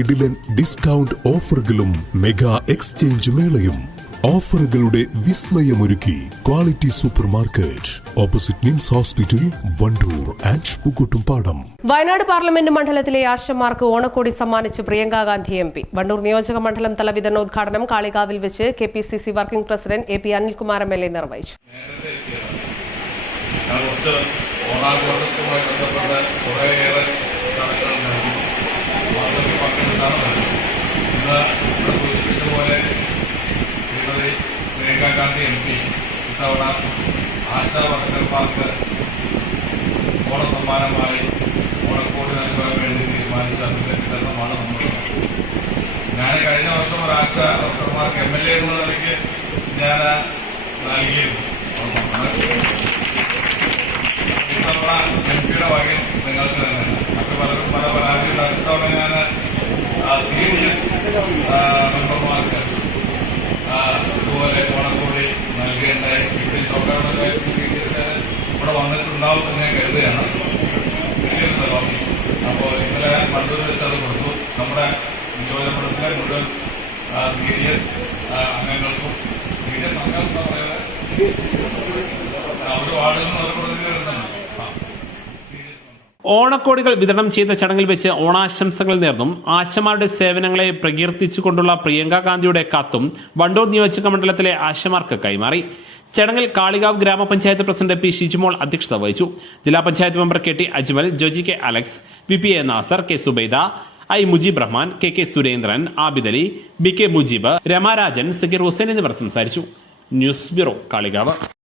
കിടിലൻ ഡിസ്കൗണ്ട് ഓഫറുകളും mega exchange മേളയും. ഓഫറുകളുടെ വിസ്മയമൊരുക്കി quality supermarket opposite NIMS hospital Wandoor and Pookkottumpadam Wayanad parliament മണ്ഡലത്തിലെ ആശമാർക്ക് ഓണക്കോടി സമ്മാനിച്ച് പ്രിയങ്ക ഗാന്ധി എം പി. വണ്ടൂർ നിയോജക മണ്ഡലം തല വിതരണോദ്ഘാടനം കാളികാവിൽ വെച്ച് K P C C working president A P Anilkumar M L A നിർവഹിച്ചു. ഓണാഘോഷത്തുമായി ബന്ധപ്പെട്ട കുറേയേറെ സൂചിപ്പിച്ചതുപോലെ ശ്രീമതി പ്രിയങ്ക ഗാന്ധി എം പി ഇത്തവണ ആശാ വർക്കർമാർക്ക് ഓണസമ്മാനമായി ഓണക്കോടി നൽകുവാൻ വേണ്ടി തീരുമാനിച്ച അതിന്റെ വിതരണമാണ് നമ്മൾ ഞാൻ കഴിഞ്ഞ വർഷം ഒരു ആശാ വർക്കർമാർക്ക് എം എൽ എ എന്നുള്ള നിലയ്ക്ക് ഞാൻ നൽകിയിരുന്നു. ഇത്തവണ എം പിയുടെ വകയും നിങ്ങൾക്ക് തന്നെ മറ്റു പലരും പല പരാതികളുണ്ട് അടുത്തവണ ഞാൻ സി ഡി എസ് മെമ്പർമാർക്ക് ആ, ഇതുപോലെ ഓണക്കോടി നൽകേണ്ടായി വീട്ടിൽ നോക്കാറുണ്ട് സി ഡി എസ് ഇവിടെ വന്നിട്ടുണ്ടാവും എന്ന് ഞാൻ കരുതുകയാണ്. വലിയൊരു സ്ഥലം അപ്പോൾ ഇന്നലെ പണ്ടൂർ വെച്ച് അത് കൊടുത്തു. നമ്മുടെ നിയോജനമണ്ഡലത്തിലെ മുഴുവൻ സി ഡി എസ് അംഗങ്ങൾക്കും. സി ഡി എസ് അംഗങ്ങൾ എന്ന് പറയുന്നത് ഒരു വാർഡിൽ നിന്ന് ഒരു ഓണക്കോടികൾ വിതരണം ചെയ്ത ചടങ്ങിൽ വെച്ച് ഓണാശംസകൾ നേർന്നും ആശമാരുടെ സേവനങ്ങളെ പ്രകീർത്തിച്ചുകൊണ്ടുള്ള പ്രിയങ്ക ഗാന്ധിയുടെ കത്തും വണ്ടൂർ നിയോജക മണ്ഡലത്തിലെ ആശമാർക്ക് കൈമാറി. ചടങ്ങിൽ കാളികാവ് ഗ്രാമപഞ്ചായത്ത് പ്രസിഡന്റ് പി ഷിജുമോൾ അധ്യക്ഷത വഹിച്ചു. ജില്ലാ panchayat member K T Ajmal Joji K Alex V P A Nasar K Subaida I Mujeeb Rahman K K Surendran Abid Ali B K Mujeeb Ramarajan Sakkeer Hussain എന്നിവർ സംസാരിച്ചു. News bureau Kalikavu.